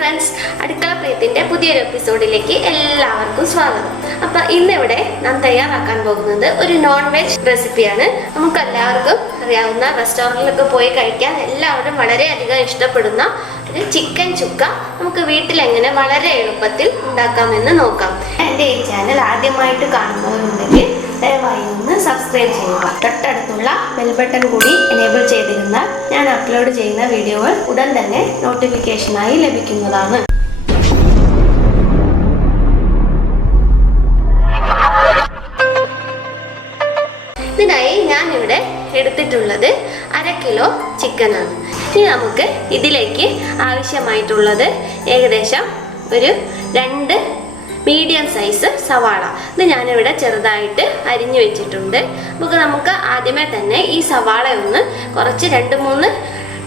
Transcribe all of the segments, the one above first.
friends, Adukkalapriyaminte പുതിയൊരു എപ്പിസോഡിലേക്ക് എല്ലാവർക്കും സ്വാഗതം. അപ്പോൾ ഇന്നിവിടെ ഞാൻ തയ്യാറാക്കാൻ പോകുന്നത് ഒരു നോൺ വെജ് റെസിപ്പിയാണ്. നമുക്ക് എല്ലാവർക്കും അറിയാവുന്ന റെസ്റ്റോറന്റിലൊക്കെ പോയി കഴിക്കാൻ എല്ലാവരും വളരെയധികം ഇഷ്ടപ്പെടുന്ന ഒരു ചിക്കൻ ചുക്ക നമുക്ക് വീട്ടിൽ എങ്ങനെ വളരെ എളുപ്പത്തിൽ ഉണ്ടാക്കാമെന്ന് നോക്കാം. എൻ്റെ ഈ ചാനൽ ആദ്യമായിട്ട് കാണുന്നവരുണ്ടെങ്കിൽ ദയവായി ഒന്ന് സബ്സ്ക്രൈബ് ചെയ്യുക. തൊട്ടടുത്തുള്ള ബെൽ ബട്ടൺ കൂടി എനേബിൾ ചെയ്തിരുന്നാൽ ഞാൻ അപ്ലോഡ് ചെയ്യുന്ന വീഡിയോകൾ ഉടൻ തന്നെ നോട്ടിഫിക്കേഷനായി ലഭിക്കുന്നതാണ്. ഇതിനായി ഞാൻ ഇവിടെ എടുത്തിട്ടുള്ളത് 1/2 കിലോ ചിക്കനാണ്. ഇനി നമുക്ക് ഇതിലേക്ക് ആവശ്യമായിട്ടുള്ളത് ഏകദേശം ഒരു 2 മീഡിയം സൈസ് സവാള. ഇത് ഞാനിവിടെ ചെറുതായിട്ട് അരിഞ്ഞു വെച്ചിട്ടുണ്ട്. നമുക്ക് ആദ്യമേ തന്നെ ഈ സവാള ഒന്ന് കുറച്ച് 2-3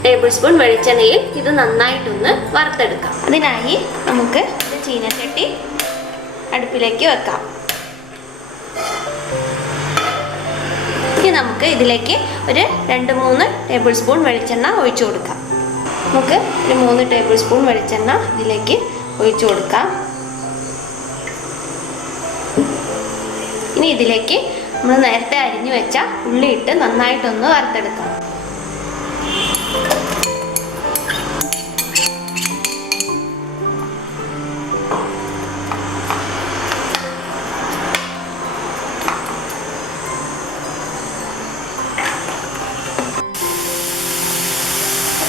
ടേബിൾ സ്പൂൺ വെളിച്ചെണ്ണയിൽ ഇത് നന്നായിട്ടൊന്ന് വറുത്തെടുക്കാം. അതിനായി നമുക്ക് ഒരു ചീനച്ചട്ടി അടുപ്പിലേക്ക് വെക്കാം. ഇനി നമുക്ക് ഇതിലേക്ക് ഒരു 2-3 ടേബിൾ സ്പൂൺ വെളിച്ചെണ്ണ ഒഴിച്ചു കൊടുക്കാം. നമുക്ക് ഒരു 3 ടേബിൾ സ്പൂൺ വെളിച്ചെണ്ണ ഇതിലേക്ക് ഒഴിച്ചു കൊടുക്കാം. ഇനി ഇതിലേക്ക് നമ്മൾ നേരത്തെ അരിഞ്ഞു വെച്ച ഉള്ളി ഇട്ട് നന്നായിട്ടൊന്ന് വറുത്തെടുക്കാം.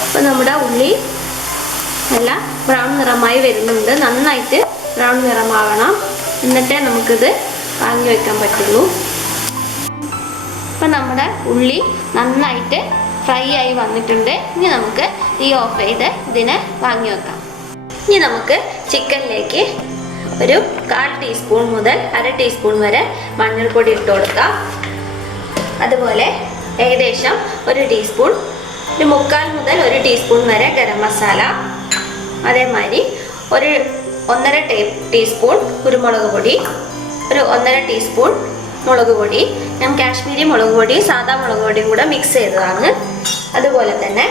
അപ്പോൾ നമ്മുടെ ഉള്ളി നല്ല ബ്രൗൺ നിറമായി വരുന്നുണ്ട്. നന്നായിട്ട് ബ്രൗൺ നിറമാവണം, എന്നിട്ടേ നമുക്കിത് വാങ്ങി വെക്കാൻ പറ്റുള്ളൂ. അപ്പം നമ്മുടെ ഉള്ളി നന്നായിട്ട് ഫ്രൈ ആയി വന്നിട്ടുണ്ട്. ഇനി നമുക്ക് തീ ഓഫ് ചെയ്ത് ഇതിനെ വാങ്ങി വെക്കാം. ഇനി നമുക്ക് ചിക്കനിലേക്ക് ഒരു 1/4 ടീസ്പൂൺ മുതൽ 1/2 ടീസ്പൂൺ വരെ മഞ്ഞൾപ്പൊടി ഇട്ട് കൊടുക്കാം. അതുപോലെ ഏകദേശം 1 ടീസ്പൂൺ, ഒരു 1/4 മുതൽ 1 ടീസ്പൂൺ വരെ ഗരം മസാല, അതേമാതിരി ഒരു 1.5 ടീസ്പൂൺ കുരുമുളക് പൊടി, ഒരു 1.5 ടീസ്പൂൺ മുളക് പൊടി. ഞാൻ കാശ്മീരി മുളക് പൊടി സാദാ മുളക് പൊടിയും കൂടെ മിക്സ് ചെയ്തതാണ്. അതുപോലെ തന്നെ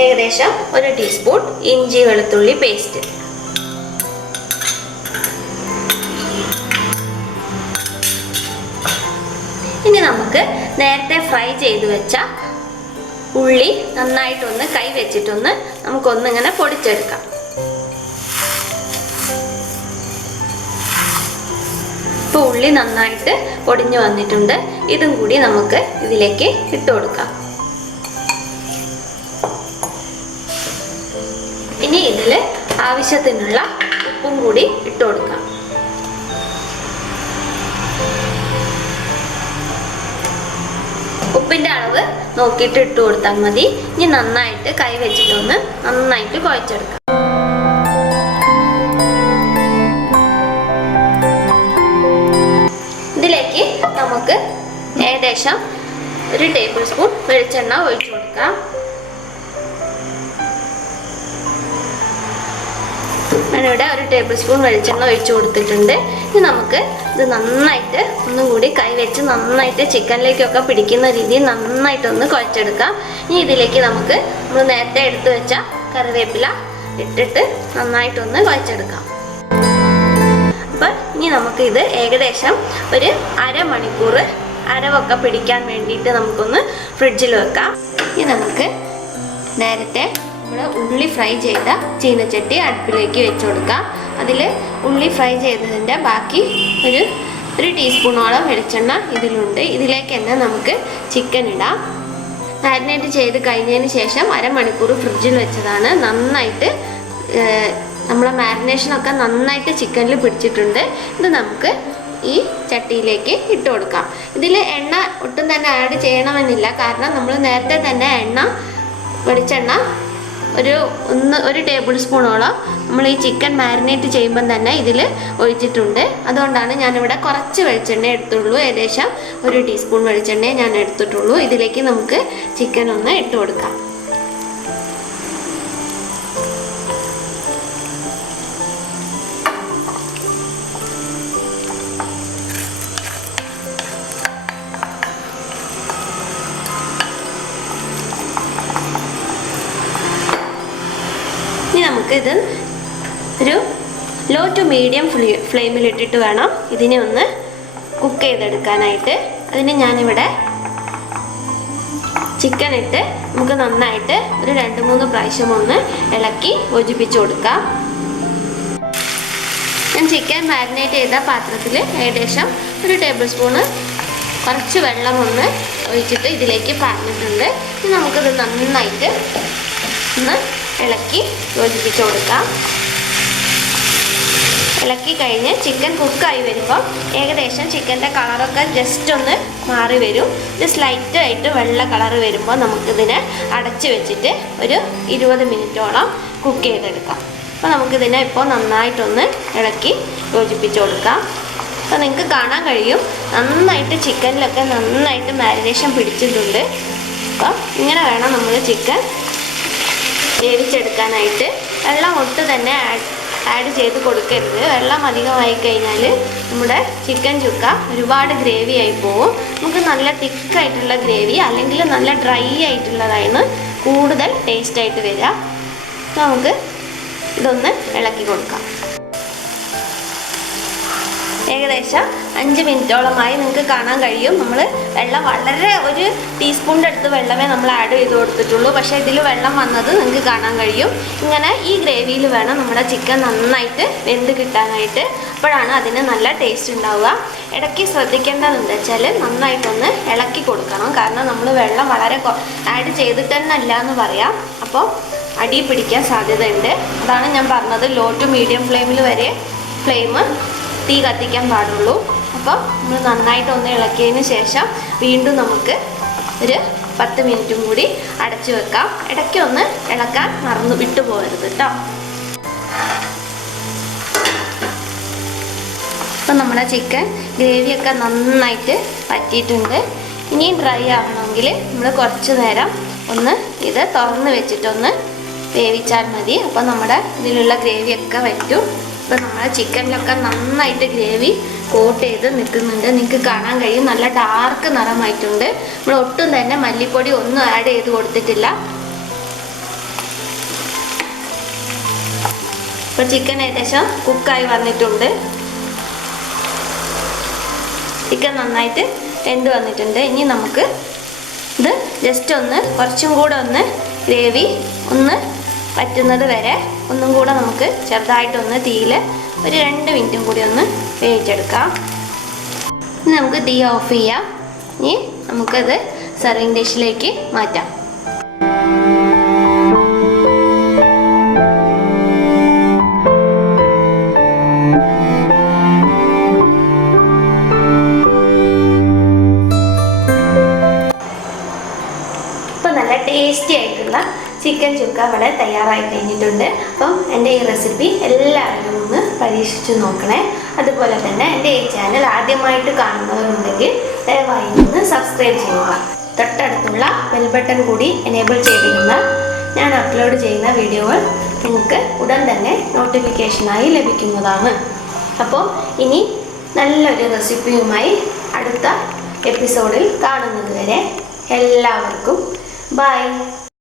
ഏകദേശം 1 ടീസ്പൂൺ ഇഞ്ചി വെളുത്തുള്ളി പേസ്റ്റ്. ഇനി നമുക്ക് നേരത്തെ ഫ്രൈ ചെയ്ത് വെച്ച ഉള്ളി നന്നായിട്ടൊന്ന് കൈ വെച്ചിട്ടൊന്ന് നമുക്കൊന്നിങ്ങനെ പൊടിച്ചെടുക്കാം. ഇപ്പോൾ ഉള്ളി നന്നായിട്ട് പൊടിഞ്ഞു വന്നിട്ടുണ്ട്. ഇതും കൂടി നമുക്ക് ഇതിലേക്ക് ഇട്ട് കൊടുക്കാം. ഇനി ഇതിൽ ആവശ്യത്തിനുള്ള ഉപ്പും കൂടി ഇട്ട് കൊടുക്കാം. ഉപ്പിൻ്റെ അളവ് നോക്കിയിട്ട് ഇട്ട് കൊടുത്താൽ മതി. ഇനി നന്നായിട്ട് കൈ വെച്ചിട്ടൊന്ന് നന്നായിട്ട് കുഴച്ചെടുക്കാം. ഇതിലേക്ക് നമുക്ക് ഏകദേശം 1 ടേബിൾ സ്പൂൺ വെളിച്ചെണ്ണ ഒഴിച്ചു കൊടുക്കാം. ഞാനിവിടെ 1 ടേബിൾ സ്പൂൺ വെളിച്ചെണ്ണ ഒഴിച്ചു കൊടുത്തിട്ടുണ്ട്. ഇനി നമുക്ക് ഇത് നന്നായിട്ട് ഒന്നും കൂടി കൈ വെച്ച് നന്നായിട്ട് ചിക്കനിലേക്കൊക്കെ പിടിക്കുന്ന രീതിയിൽ നന്നായിട്ടൊന്ന് കുഴച്ചെടുക്കാം. ഇനി ഇതിലേക്ക് നമുക്ക് നമ്മൾ നേരത്തെ എടുത്തു വെച്ച കറിവേപ്പില ഇട്ടിട്ട് നന്നായിട്ടൊന്ന് കുഴച്ചെടുക്കാം. അപ്പം ഇനി നമുക്കിത് ഏകദേശം ഒരു 1/2 മണിക്കൂർ അരവൊക്കെ പിടിക്കാൻ വേണ്ടിയിട്ട് നമുക്കൊന്ന് ഫ്രിഡ്ജിൽ വെക്കാം. ഇനി നമുക്ക് നേരത്തെ നമ്മൾ ഉള്ളി ഫ്രൈ ചെയ്ത ചീനച്ചട്ടി അടുപ്പിലേക്ക് വെച്ച് കൊടുക്കാം. അതിൽ ഉള്ളി ഫ്രൈ ചെയ്തതിൻ്റെ ബാക്കി ഒരു ടീസ്പൂണോളം വെളിച്ചെണ്ണ ഇതിലുണ്ട്. ഇതിലേക്ക് തന്നെ നമുക്ക് ചിക്കൻ ഇടാം. മാരിനേറ്റ് ചെയ്ത് കഴിഞ്ഞതിന് ശേഷം 1/2 മണിക്കൂർ ഫ്രിഡ്ജിൽ വെച്ചതാണ്. നന്നായിട്ട് നമ്മളെ മാരിനേഷനൊക്കെ നന്നായിട്ട് ചിക്കനിൽ പിടിച്ചിട്ടുണ്ട്. ഇത് നമുക്ക് ഈ ചട്ടിയിലേക്ക് ഇട്ട് കൊടുക്കാം. ഇതിൽ എണ്ണ ഒട്ടും തന്നെ ആഡ് ചെയ്യണമെന്നില്ല, കാരണം നമ്മൾ നേരത്തെ തന്നെ വെളിച്ചെണ്ണ ഒരു ടേബിൾ സ്പൂണോളം നമ്മൾ ഈ ചിക്കൻ മാരിനേറ്റ് ചെയ്യുമ്പം തന്നെ ഇതിൽ ഒഴിച്ചിട്ടുണ്ട്. അതുകൊണ്ടാണ് ഞാനിവിടെ കുറച്ച് വെളിച്ചെണ്ണ എടുത്തുള്ളൂ. ഏകദേശം 1 ടീസ്പൂൺ വെളിച്ചെണ്ണയെ ഞാൻ എടുത്തിട്ടുള്ളൂ. ഇതിലേക്ക് നമുക്ക് ചിക്കൻ ഒന്ന് ഇട്ട് കൊടുക്കാം. ഇനി നമുക്കിത് ഒരു ലോ ടു മീഡിയം ഫ്ലെയിമിലിട്ടിട്ട് വേണം ഇതിനെ ഒന്ന് കുക്ക് ചെയ്തെടുക്കാനായിട്ട്. അതിന് ഞാനിവിടെ ചിക്കൻ ഇട്ട് നമുക്ക് നന്നായിട്ട് ഒരു 2-3 പ്രാവശ്യം ഒന്ന് ഇളക്കി യോജിപ്പിച്ച് കൊടുക്കാം. ഞാൻ ചിക്കൻ മാരിനേറ്റ് ചെയ്ത പാത്രത്തിൽ ഏകദേശം ഒരു ടേബിൾ സ്പൂണ് കുറച്ച് വെള്ളം ഒന്ന് ഒഴിച്ചിട്ട് ഇതിലേക്ക് പാർന്നിട്ടുണ്ട്. ഇനി നമുക്കിത് നന്നായിട്ട് ഒന്ന് ഇളക്കി യോജിപ്പിച്ച് കൊടുക്കാം. ഇളക്കി കഴിഞ്ഞ് ചിക്കൻ കുക്കായി വരുമ്പോൾ ഏകദേശം ചിക്കൻ്റെ കളറൊക്കെ ജസ്റ്റ് ഒന്ന് മാറി വരും. ജസ്റ്റ് ലൈറ്റായിട്ട് വെള്ള കളറ് വരുമ്പോൾ നമുക്കിതിനെ അടച്ച് വെച്ചിട്ട് ഒരു 20 മിനിറ്റോളം കുക്ക് ചെയ്തെടുക്കാം. അപ്പോൾ നമുക്കിതിനെ ഇപ്പോൾ നന്നായിട്ടൊന്ന് ഇളക്കി യോജിപ്പിച്ച് കൊടുക്കാം. അപ്പോൾ നിങ്ങൾക്ക് കാണാൻ കഴിയും നന്നായിട്ട് ചിക്കനിലൊക്കെ നന്നായിട്ട് മാരിനേഷൻ പിടിച്ചിട്ടുണ്ട്. അപ്പം ഇങ്ങനെ വേണം നമ്മൾ ചിക്കൻ വേവിച്ചെടുക്കാനായിട്ട്. വെള്ളം ഒട്ട് തന്നെ ആഡ് ചെയ്ത് കൊടുക്കരുത്. വെള്ളം അധികമായി കഴിഞ്ഞാൽ നമ്മുടെ ചിക്കൻ ചുക്ക ഒരുപാട് ഗ്രേവി ആയി പോകും. നമുക്ക് നല്ല തിക്കായിട്ടുള്ള ഗ്രേവി അല്ലെങ്കിൽ നല്ല ഡ്രൈ ആയിട്ടുള്ളതാണ് കൂടുതൽ ടേസ്റ്റായിട്ട് വരിക. നമുക്ക് ഇതൊന്ന് ഇളക്കി കൊടുക്കാം. ഏകദേശം 5 മിനിറ്റോളമായി നിങ്ങൾക്ക് കാണാൻ കഴിയും. നമ്മൾ വെള്ളം വളരെ ഒരു ടീസ്പൂണിൻ്റെ അടുത്ത് വെള്ളമേ നമ്മൾ ആഡ് ചെയ്ത് കൊടുത്തിട്ടുള്ളൂ. പക്ഷേ ഇതിൽ വെള്ളം വന്നത് നിങ്ങൾക്ക് കാണാൻ കഴിയും. ഇങ്ങനെ ഈ ഗ്രേവിയിൽ വേണം നമ്മുടെ ചിക്കൻ നന്നായിട്ട് വെന്ത് കിട്ടാനായിട്ട്. അപ്പോഴാണ് അതിന് നല്ല ടേസ്റ്റ് ഉണ്ടാവുക. ഇടയ്ക്ക് ശ്രദ്ധിക്കേണ്ടതെന്ന് വെച്ചാൽ നന്നായിട്ടൊന്ന് ഇളക്കി കൊടുക്കണം. കാരണം നമ്മൾ വെള്ളം വളരെ ആഡ് ചെയ്തിട്ട് തന്നെ അല്ല എന്ന് പറയാം. അപ്പോൾ അടി പിടിക്കാൻ സാധ്യതയുണ്ട്. അതാണ് ഞാൻ പറഞ്ഞത് ലോ ടു മീഡിയം ഫ്ലെയിമിൽ വരെ തീ കത്തിക്കാൻ പാടുള്ളൂ. അപ്പോൾ നമ്മൾ നന്നായിട്ടൊന്ന് ഇളക്കിയതിന് ശേഷം വീണ്ടും നമുക്ക് ഒരു 10 മിനിറ്റും കൂടി അടച്ചു വെക്കാം. ഇടയ്ക്ക് ഒന്ന് ഇളക്കാൻ വിട്ടു പോകരുത് കേട്ടോ. അപ്പം നമ്മുടെ ചിക്കൻ ഗ്രേവിയൊക്കെ നന്നായിട്ട് പറ്റിയിട്ടുണ്ട്. ഇനിയും ഡ്രൈ ആവണമെങ്കിൽ നമ്മൾ കുറച്ച് നേരം ഒന്ന് ഇത് തുറന്ന് വെച്ചിട്ടൊന്ന് വേവിച്ചാൽ മതി. അപ്പോൾ നമ്മുടെ ഇതിലുള്ള ഗ്രേവിയൊക്കെ വറ്റും. അപ്പോൾ നമ്മുടെ ചിക്കനിലൊക്കെ നന്നായിട്ട് ഗ്രേവി കോട്ട് ചെയ്ത് നിൽക്കുന്നുണ്ട്. നിങ്ങൾക്ക് കാണാൻ കഴിയും നല്ല ഡാർക്ക് നിറമായിട്ടുണ്ട്. നമ്മൾ ഒട്ടും തന്നെ മല്ലിപ്പൊടി ഒന്നും ആഡ് ചെയ്ത് കൊടുത്തിട്ടില്ല. ഇപ്പോൾ ചിക്കൻ ഏകദേശം കുക്കായി വന്നിട്ടുണ്ട്. ചിക്കൻ നന്നായിട്ട് വെന്ത് വന്നിട്ടുണ്ട്. ഇനി നമുക്ക് ഇത് ജസ്റ്റ് ഒന്ന് കുറച്ചും കൂടെ ഒന്ന് ഗ്രേവി ഒന്ന് പറ്റുന്നത് വരെ ഒന്നും കൂടെ നമുക്ക് ചെറുതായിട്ടൊന്ന് തീയിൽ ഒരു 2 മിനിറ്റും കൂടി ഒന്ന് വേവിച്ചെടുക്കാം. ഇനി നമുക്ക് തീ ഓഫ് ചെയ്യാം. ഇനി നമുക്കത് സർവിങ് ഡിഷിലേക്ക് മാറ്റാം. ഇപ്പം നല്ല ടേസ്റ്റി ആയിട്ടുള്ള ചിക്കൻ ചുക്ക ഇവിടെ തയ്യാറായി കഴിഞ്ഞിട്ടുണ്ട്. അപ്പം എൻ്റെ ഈ റെസിപ്പി എല്ലാവരും ഒന്ന് പരീക്ഷിച്ച് നോക്കണേ. അതുപോലെ തന്നെ എൻ്റെ ഈ ചാനൽ ആദ്യമായിട്ട് കാണുന്നവരുണ്ടെങ്കിൽ ദയവായി ഒന്ന് സബ്സ്ക്രൈബ് ചെയ്യുക. തൊട്ടടുത്തുള്ള ബെൽ ബട്ടൺ കൂടി എനേബിൾ ചെയ്തിരുന്നാൽ ഞാൻ അപ്ലോഡ് ചെയ്യുന്ന വീഡിയോകൾ നിങ്ങൾക്ക് ഉടൻ തന്നെ നോട്ടിഫിക്കേഷനായി ലഭിക്കുന്നതാണ്. അപ്പോൾ ഇനി നല്ലൊരു റെസിപ്പിയുമായി അടുത്ത എപ്പിസോഡിൽ കാണുന്നത് വരെ എല്ലാവർക്കും ബൈ.